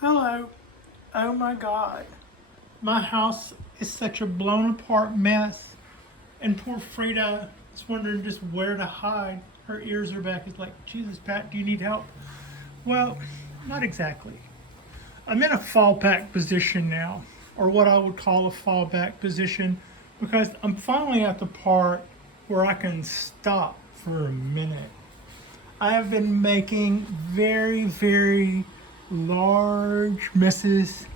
Hello. Oh my God. My house is such a blown apart mess. And poor Frida is wondering just where to hide. Her ears are back. It's like, Jesus, Pat, do you need help? Well, not exactly. I'm in a fallback position now, or what I would call a fallback position, because I'm finally at the part where I can stop for a minute. I have been making very, very large messes,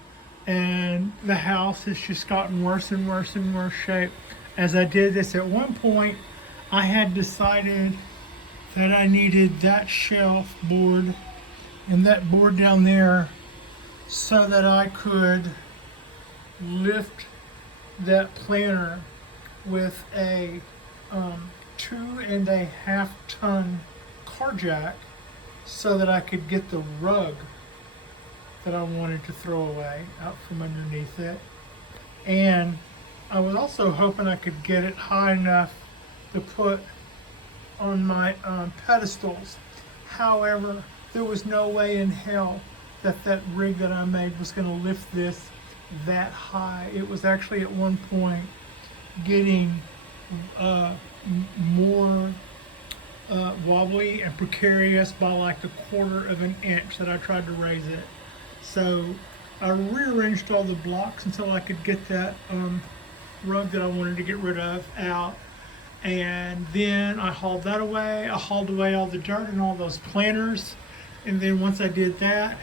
and the house has just gotten worse and worse and worse shape. As I did this at one point, I had decided that I needed that shelf board and that board down there so that I could lift that planter with a 2.5 ton car jack so that I could get the rug that I wanted to throw away out from underneath it. And I was also hoping I could get it high enough to put on my pedestals. However, there was no way in hell that that rig that I made was going to lift this that high. It was actually at one point getting more wobbly and precarious by like a quarter of an inch that I tried to raise it. So I rearranged all the blocks until I could get that rug that I wanted to get rid of out. And then I hauled that away. I hauled away all the dirt and all those planters. And then once I did that,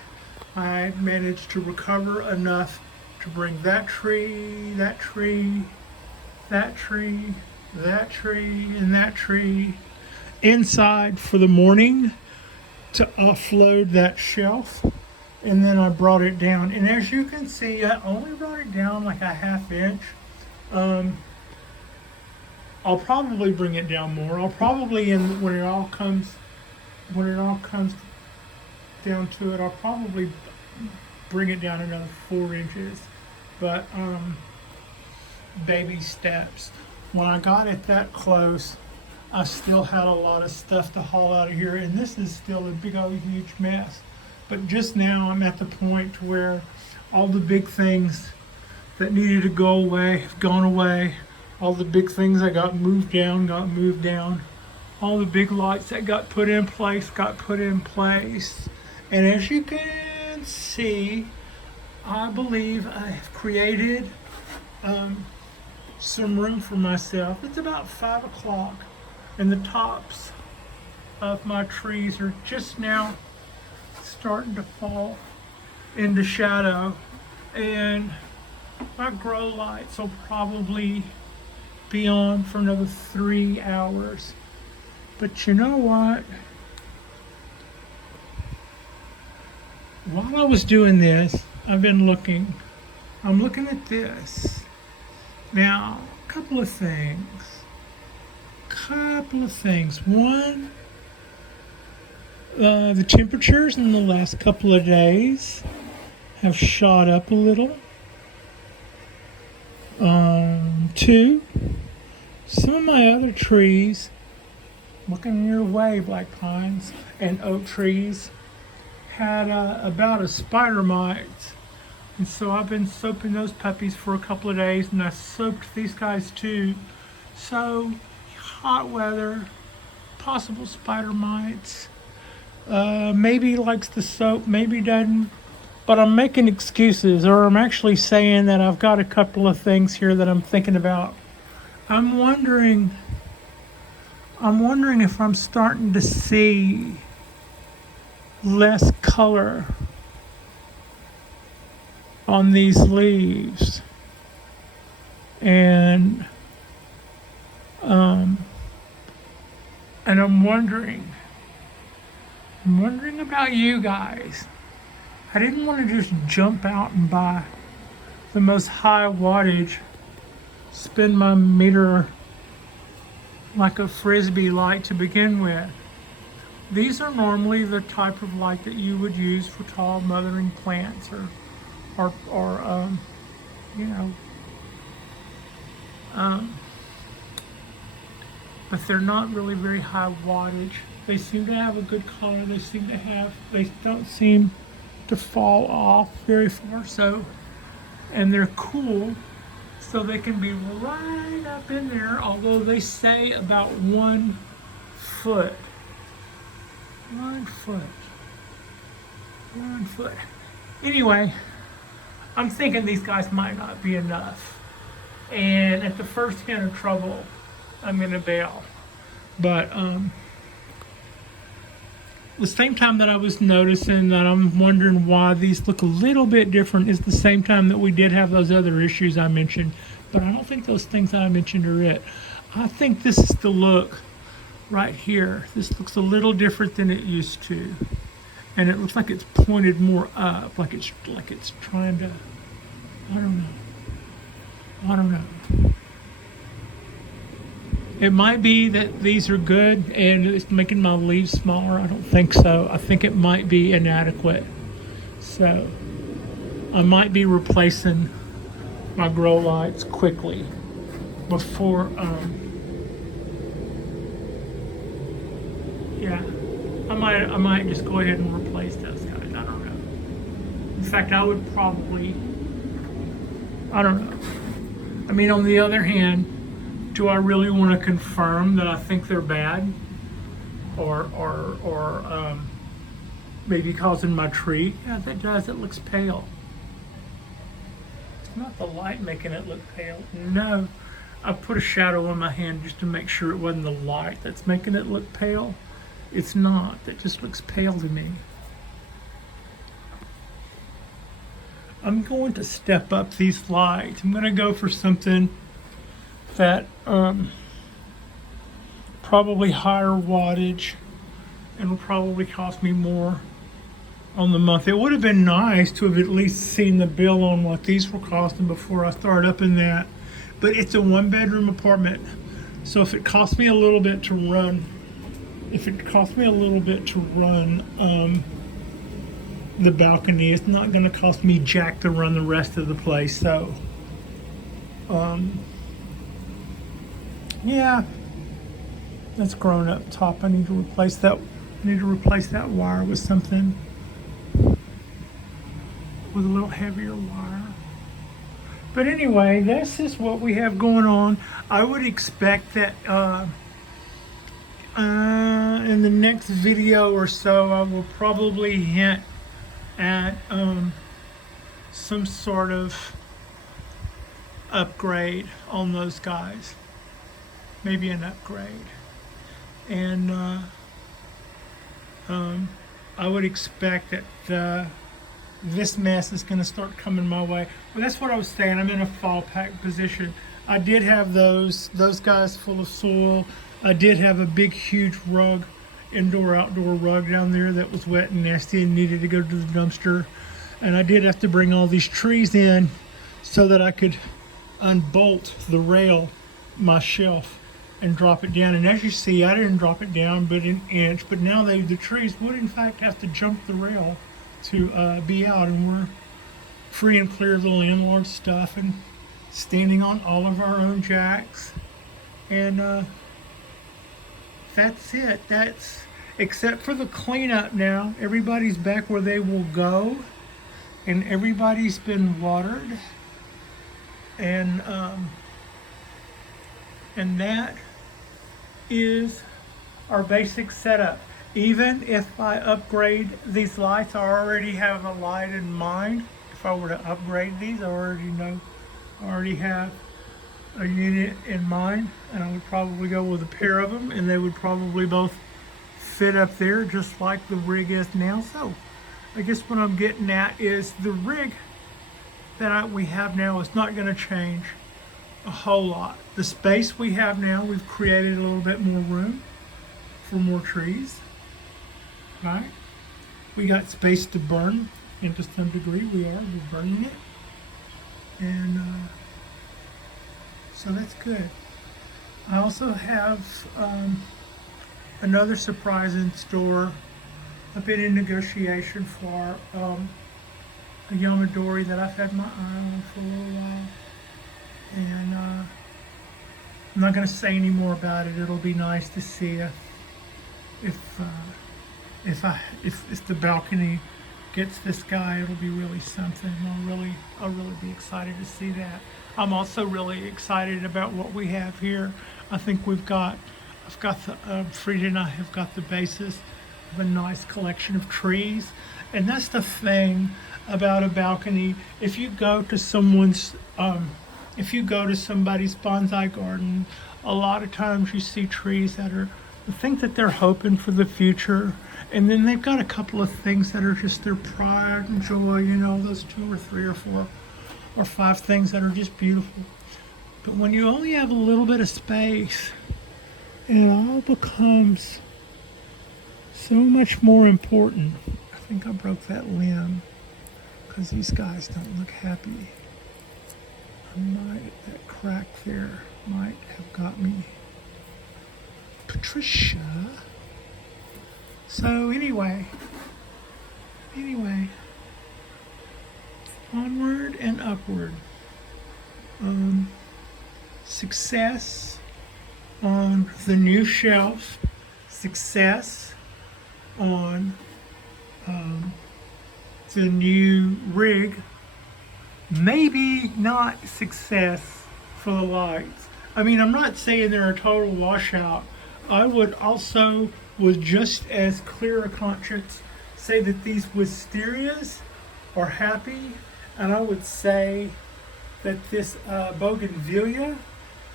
I managed to recover enough to bring that tree, that tree, that tree, that tree, and that tree inside for the morning to offload that shelf. And then I brought it down. And as you can see, I only brought it down like a half inch. I'll probably bring it down more. I'll probably, when it all comes down to it, I'll probably bring it down another 4 inches. But baby steps. When I got it that close, I still had a lot of stuff to haul out of here, and this is still a big old huge mess. But just now I'm at the point where all the big things that needed to go away have gone away. All the big things that got moved down got moved down. All the big lights that got put in place got put in place. And as you can see, I believe I have created some room for myself. It's about 5 o'clock, and the tops of my trees are just now starting to fall into shadow, and my grow lights will probably be on for another 3 hours. But you know what? While I was doing this, I'm looking at this. Now, a couple of things. One, the temperatures in the last couple of days have shot up a little. Two, some of my other trees, looking your way, black pines and oak trees, had about a spider mite. And so I've been soaping those puppies for a couple of days, and I soaped these guys too. So, hot weather, possible spider mites. Maybe likes the soap, maybe doesn't. But I'm making excuses, or I'm actually saying that I've got a couple of things here that I'm thinking about. I'm wondering if I'm starting to see less color on these leaves. And I'm wondering about you guys. I didn't want to just jump out and buy the most high wattage, spin my meter like a frisbee light to begin with. These are normally the type of light that you would use for tall mothering plants, or you know, but they're not really very high wattage. They seem to have a good color. They don't seem to fall off very far, so, and they're cool, so they can be right up in there, although they say about 1 foot. 1 foot. 1 foot. Anyway, I'm thinking these guys might not be enough. And at the first hint of trouble, I'm gonna bail. But the same time that I was noticing that I'm wondering why these look a little bit different is the same time that we did have those other issues I mentioned. But I don't think those things that I mentioned are it. I think this is the look right here. This looks a little different than it used to. And it looks like it's pointed more up, like it's trying to, I don't know. It might be that these are good and it's making my leaves smaller. I don't think so. I think it might be inadequate. So I might be replacing my grow lights quickly before, yeah. I might just go ahead and replace those guys. I don't know. In fact, I would probably, I don't know. I mean, on the other hand, do I really want to confirm that I think they're bad, or maybe causing my tree? Yeah, that does. It looks pale. It's not the light making it look pale. No, I put a shadow on my hand just to make sure it wasn't the light that's making it look pale. It's not. That just looks pale to me. I'm going to step up these lights. I'm going to go for something that probably higher wattage and will probably cost me more on the month. It would have been nice to have at least seen the bill on what these were costing before I started up in that. But it's a 1-bedroom apartment. So if it costs me a little bit to run, the balcony, it's not going to cost me jack to run the rest of the place. So, yeah, that's grown up top. I need to replace that. Wire with something with a little heavier wire. But anyway, this is what we have going on. I would expect that in the next video or so, I will probably hint at some sort of upgrade on those guys. Maybe an upgrade. And I would expect that this mess is going to start coming my way. Well, that's what I was saying. I'm in a fall pack position. I did have those guys full of soil. I did have a big, huge rug, indoor-outdoor rug down there that was wet and nasty and needed to go to the dumpster. And I did have to bring all these trees in so that I could unbolt the rail, my shelf, and drop it down. And as you see, I didn't drop it down but an inch, but now the trees would in fact have to jump the rail to be out, and we're free and clear of the landlord stuff and standing on all of our own jacks. And that's it. That's, except for the cleanup now, everybody's back where they will go, and everybody's been watered, and that is our basic setup. Even if I upgrade these lights, I already have a light in mind. If I were to upgrade these, I already have a unit in mind, and I would probably go with a pair of them, and they would probably both fit up there just like the rig is now. So I guess what I'm getting at is the rig that we have now is not going to change a whole lot. The space we have now, we've created a little bit more room for more trees, right? We got space to burn, and to some degree we're burning it, and so that's good. I also have another surprise in store. I've been in negotiation for a Yamadori that I've had my eye on for a little while, and I'm not going to say any more about it. It'll be nice to see if the balcony gets this guy, it'll be really something. I'll really be excited to see that. I'm also really excited about what we have here. I think I've got the, Frida and I have got the basis of a nice collection of trees. And that's the thing about a balcony. If you go to if you go to somebody's bonsai garden, a lot of times you see trees that are, I think that they're hoping for the future. And then they've got a couple of things that are just their pride and joy, you know, those 2 or 3 or 4 or 5 things that are just beautiful. But when you only have a little bit of space, it all becomes so much more important. I think I broke that limb because these guys don't look happy. That crack there might have got me. Patricia. So anyway, onward and upward. Success on the new shelf, success on the new rig, maybe not success for the lights. I mean, I'm not saying they're a total washout. I would also, with just as clear a conscience, say that these wisterias are happy, and I would say that this bougainvillea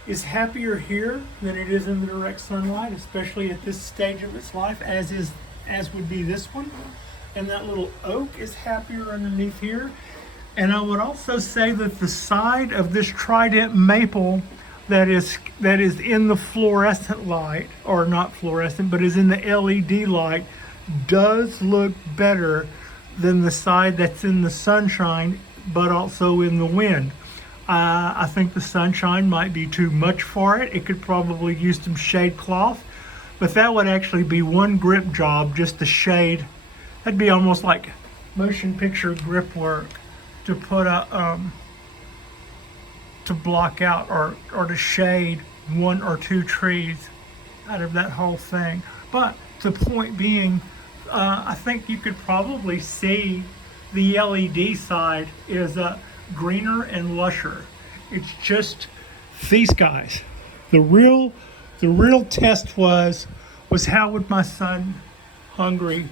is happier here than it is in the direct sunlight, especially at this stage of its life, as would be this one. And that little oak is happier underneath here. And I would also say that the side of this trident maple that is in the fluorescent light, or not fluorescent, but is in the LED light, does look better than the side that's in the sunshine, but also in the wind. I think the sunshine might be too much for it. It could probably use some shade cloth, but that would actually be one grip job, just the shade. That'd be almost like motion picture grip work to put a to block out or to shade 1 or 2 trees out of that whole thing. But the point being, I think you could probably see the LED side is greener and lusher. It's just these guys. The real test was how would my sun hungry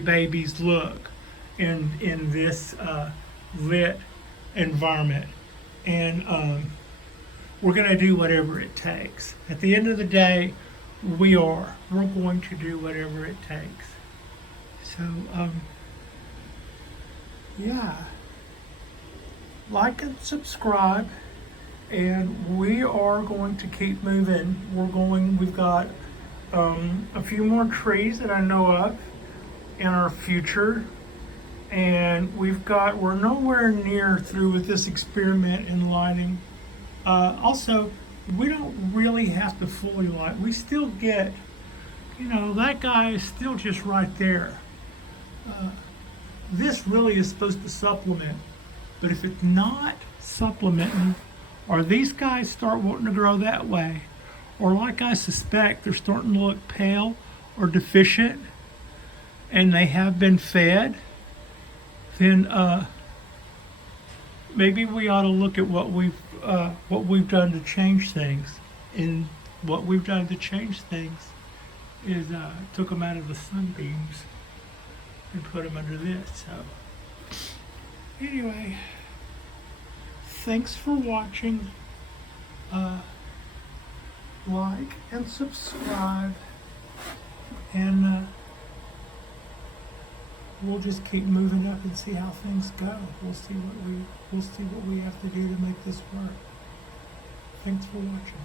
babies look in this lit environment, and we're going to do whatever it takes. At the end of the day, we're going to do whatever it takes. So yeah, like and subscribe, and we are going to keep moving. We've got a few more trees that I know of in our future, and we're nowhere near through with this experiment in lighting. Also, we don't really have to fully light. We still get, that guy is still just right there. This really is supposed to supplement, but if it's not supplementing, or these guys start wanting to grow that way, or like I suspect, they're starting to look pale or deficient, and they have been fed, then maybe we ought to look at what we've done to change things. And what we've done to change things is took them out of the sunbeams and put them under this. So anyway, thanks for watching. Like and subscribe, and we'll just keep moving up and see how things go. We'll see what we have to do to make this work. Thanks for watching.